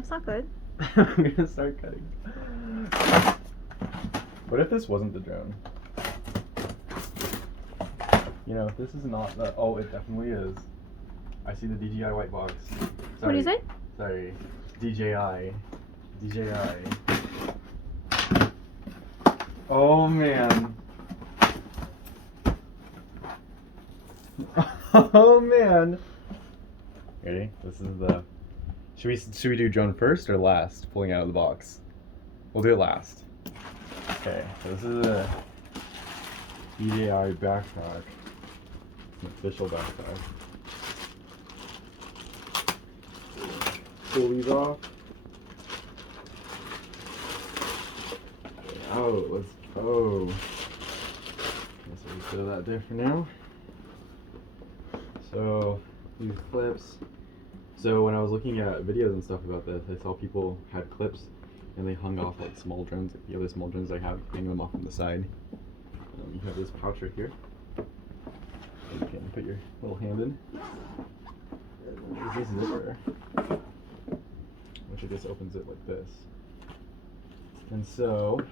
That's not good. I'm gonna start cutting. What if this wasn't the drone? You know, if this is not the... Oh, it definitely is. I see the DJI white box. Sorry. What do you say? Sorry. DJI. Oh, man. Oh, man. Ready? This is the... Should we do drone first or last, pulling out of the box? We'll do it last. Okay, so this is a DJI backpack. An official backpack. Pull these off. Oh, let's go. Guess we'll throw that there for now. So, these clips. So when I was looking at videos and stuff about this, I saw people had clips and they hung off like small drones, like the other small drones I have, hang them off on the side. You have this pouch right here. You can put your little hand in. And then there's this zipper, which I guess opens it like this. And so,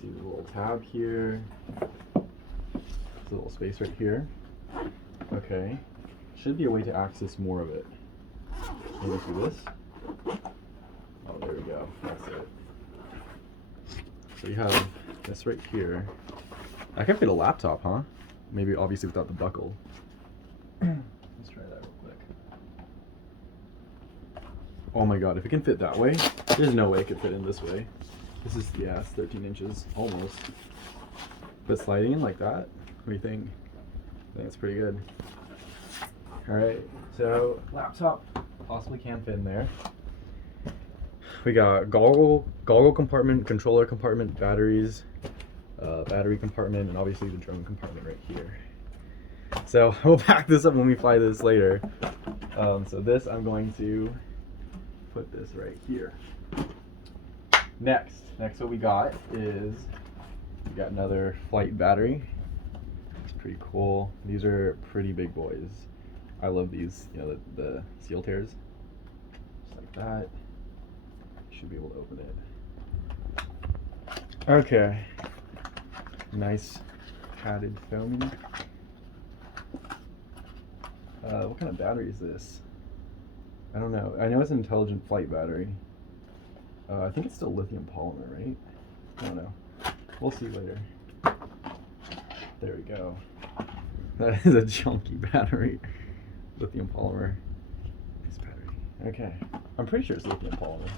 see the little tab here. There's a little space right here. Okay. Should be a way to access more of it. Maybe through this. Oh, there we go. That's it. So you have this right here. I can fit a laptop, huh? Maybe obviously without the buckle. Let's try that real quick. Oh my god, if it can fit that way, there's no way it could fit in this way. This is, yeah, it's 13 inches, almost. But sliding in like that, what do you think? I think it's pretty good. Alright, so laptop possibly can fit in there. We got goggle compartment, controller compartment, batteries, battery compartment, and obviously the drone compartment right here. So we'll pack this up when we fly this later. So this, I'm going to put this right here. Next what we got is, we got another flight battery. It's pretty cool. These are pretty big boys. I love these, you know, the seal tears. Just like that. Should be able to open it. Okay. Nice padded foaming. What kind of battery is this? I don't know. I know it's an intelligent flight battery. I think it's still lithium polymer, right? I don't know. We'll see later. There we go. That is a chunky battery. Lithium polymer. Nice battery. Okay. I'm pretty sure it's lithium polymer.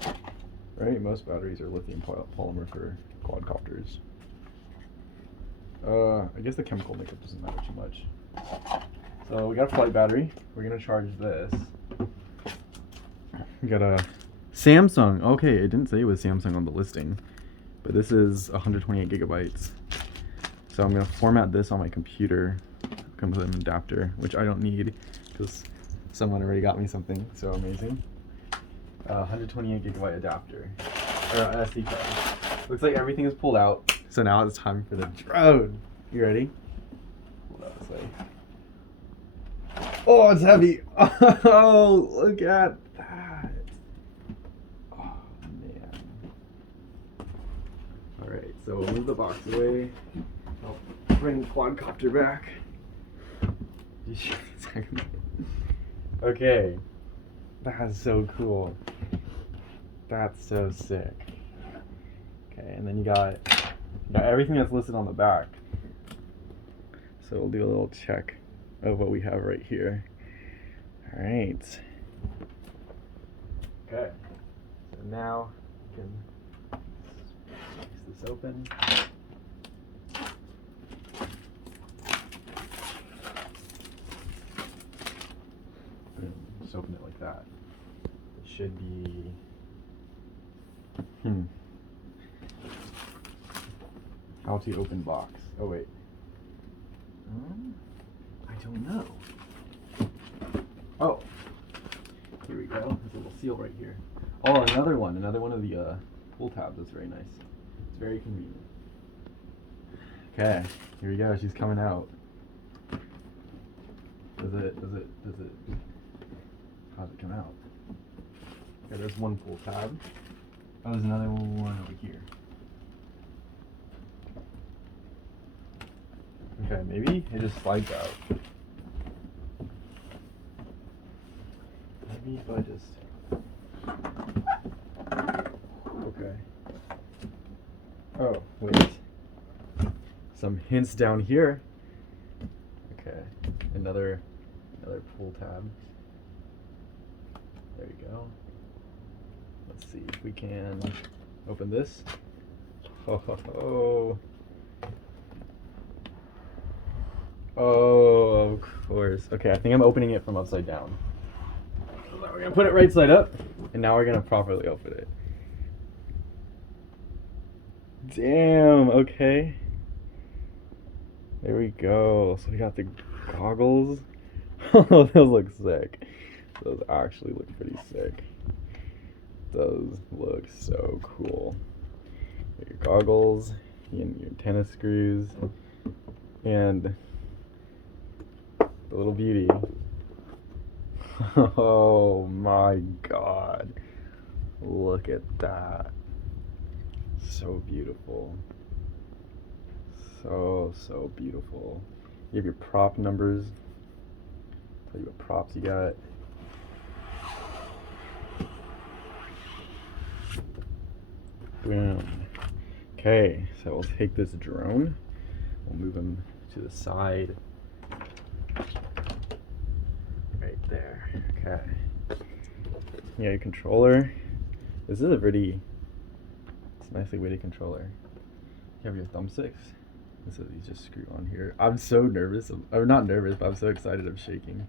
Right? Most batteries are lithium polymer for quadcopters. I guess the chemical makeup doesn't matter too much. So we got a flight battery. We're gonna charge this. We got a Samsung. Okay, it didn't say it was Samsung on the listing, but this is 128 gigabytes. So I'm gonna format this on my computer. Comes with an adapter, which I don't need because someone already got me something so amazing. 128 gigabyte adapter, or SD card. Looks like everything is pulled out. So now it's time for the drone. You ready? Hold on this way. Oh, it's heavy. Oh, look at that. Oh, man. All right, so we'll move the box away. I'll bring the quadcopter back. Okay. That's so cool. That's so sick. Okay, and then you got everything that's listed on the back. So we'll do a little check of what we have right here. All right. Okay. So now we can slice this open. Just open it like that. It should be. How to open box. Oh wait. I don't know. Oh. Here we go. There's a little seal right here. Oh, another one of the pull tabs. That's very nice. It's very convenient. Okay. Here we go. She's coming out. Does it? How's it come out? Okay, there's one pull tab. Oh, there's another one over here. Okay, maybe it just slides out. Maybe if I just... Okay. Oh, wait. Some hints down here. Okay, another pull tab. There you go. Let's see if we can open this. Oh, of course. Okay, I think I'm opening it from upside down. So now we're gonna put it right side up, and now we're gonna properly open it. Damn, okay. There we go. So we got the goggles. Oh, those look sick. Those actually look pretty sick. Those look so cool. Your goggles, and your tennis screws, and the little beauty. Oh my god. Look at that. So beautiful. So beautiful. You have your prop numbers. Tell you what props you got. Boom. Okay, so we'll take this drone. We'll move him to the side. Right there. Okay. Yeah, your controller. This is a pretty, it's a nicely weighted controller. You have your thumbsticks. So these just screw on here. I'm so nervous. I'm not nervous, but I'm so excited. I'm shaking.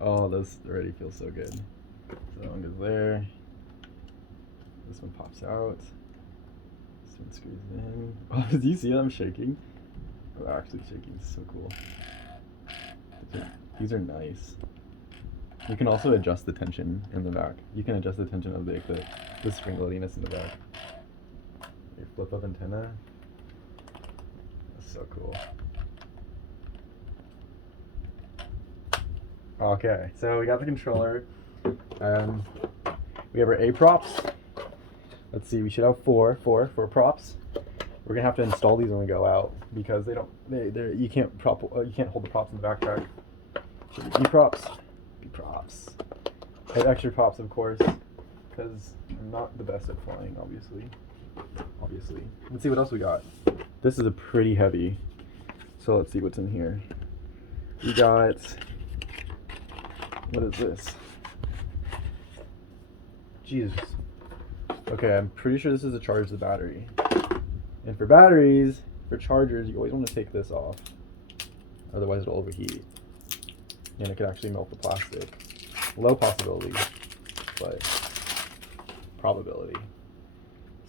Oh, this already feels so good. So that one goes there. This one pops out. This one screws in. Oh, do you see that I'm shaking? I'm actually shaking. It's so cool. These are nice. You can also adjust the tension in the back. You can adjust the tension of the spring-loadiness in the back. Your flip-up antenna. That's so cool. Okay, so we got the controller. We have our A props. Let's see, we should have four props. We're gonna have to install these when we go out because you can't hold the props in the backpack. Should be B props. I have extra props, of course, because I'm not the best at flying, obviously. Let's see what else we got. This is a pretty heavy, so let's see what's in here. We got, what is this? Jesus. Okay, I'm pretty sure this is to charge the battery. And for batteries, for chargers, you always want to take this off. Otherwise it'll overheat. And it could actually melt the plastic. Low possibility, but probability.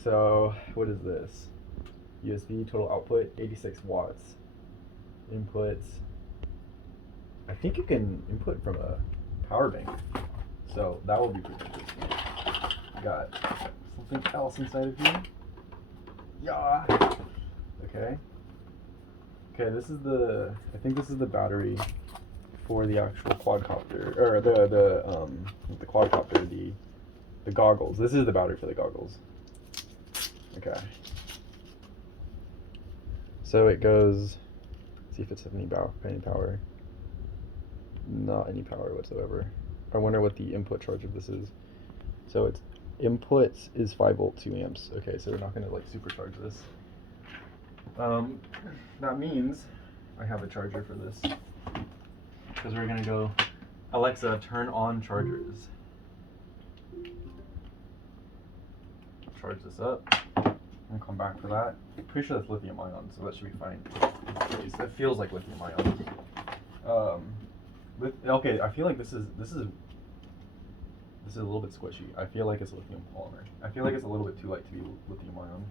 So, what is this? USB total output, 86 watts. Inputs. I think you can input from a power bank. So, that will be pretty interesting. We got something else inside of here. Yeah. Okay. Okay, I think this is the battery for the actual quadcopter, or the quadcopter, the goggles. This is the battery for the goggles. Okay. So it goes, let's see if it's any power. Not any power whatsoever. I wonder what the input charge of this is. So its input is 5 volt, 2 amps. Okay, so we're not gonna like supercharge this. That means I have a charger for this. Because we're gonna go, Alexa, turn on chargers. Charge this up. And come back for that. I'm pretty sure that's lithium ion, so that should be fine. It feels like lithium ion. Okay, I feel like this is a little bit squishy. I feel like it's lithium polymer. I feel like it's a little bit too light to be lithium ion.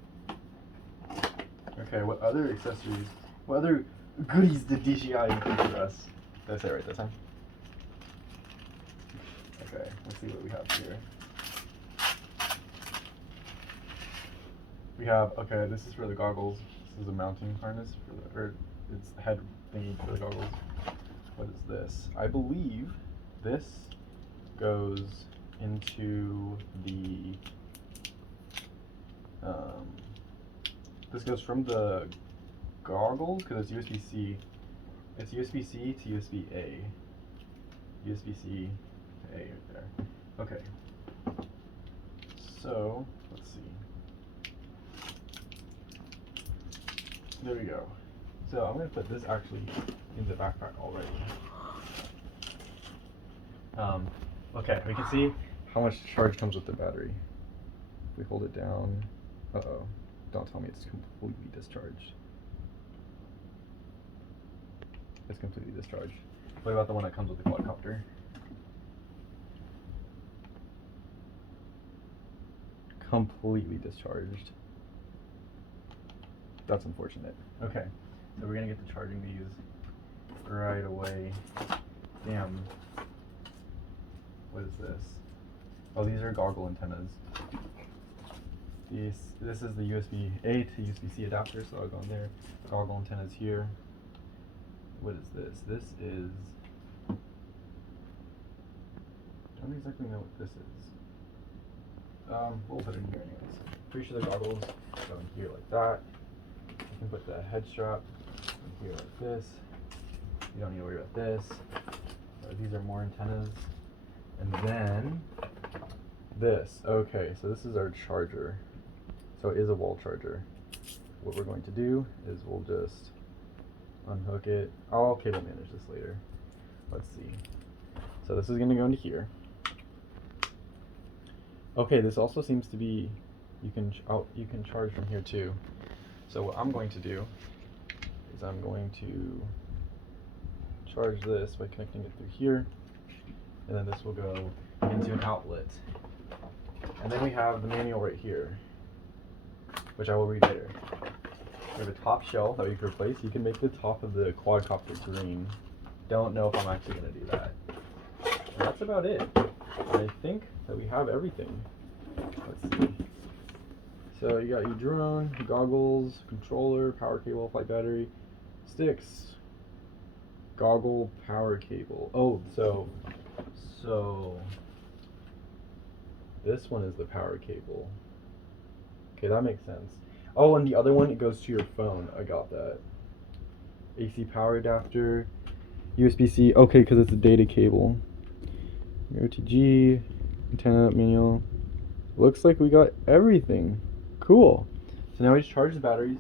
Okay, what other accessories? What other goodies did DJI include for us? Did I say it right this time? Okay, let's see what we have here. We have, okay, this is for the goggles. This is a mounting harness for or it's head thingy for the goggles. What is this? I believe this goes into the, this goes from the goggles, because it's USB-C. It's USB-C to USB-A. USB-C to A right there. Okay. So, let's see. There we go. So I'm going to put this actually in the backpack already. Okay, we can see how much charge comes with the battery. If we hold it down, uh-oh, don't tell me it's completely discharged. It's completely discharged. What about the one that comes with the quadcopter? Completely discharged. That's unfortunate. Okay, so we're gonna get to charging these right away. Damn. What is this? Oh, these are goggle antennas. This is the USB-A to USB-C adapter, so I'll go in there. Goggle antennas here. What is this? This is... I don't exactly know what this is. We'll put it in here anyways. Pretty sure the goggles go in here like that. You can put the head strap in here like this. You don't need to worry about this. These are more antennas. And then this. Okay, so this is our charger. So it is a wall charger. What we're going to do is we'll just unhook it. I'll cable manage this later. Let's see. So this is going to go into here. Okay, this also seems to be, you can charge from here too. So what I'm going to do is I'm going to charge this by connecting it through here, and then this will go into an outlet. And then we have the manual right here, which I will read later. We have a top shell that we can replace. You can make the top of the quadcopter green. Don't know if I'm actually going to do that. And that's about it. I think that we have everything. Let's see. So you got your drone, goggles, controller, power cable, flight battery, sticks, goggle, power cable. Oh, so this one is the power cable. Okay, that makes sense. Oh, and the other one, it goes to your phone. I got that. AC power adapter, USB-C. Okay, because it's a data cable. OTG, antenna, manual. Looks like we got everything. Cool. So now we just charge the batteries.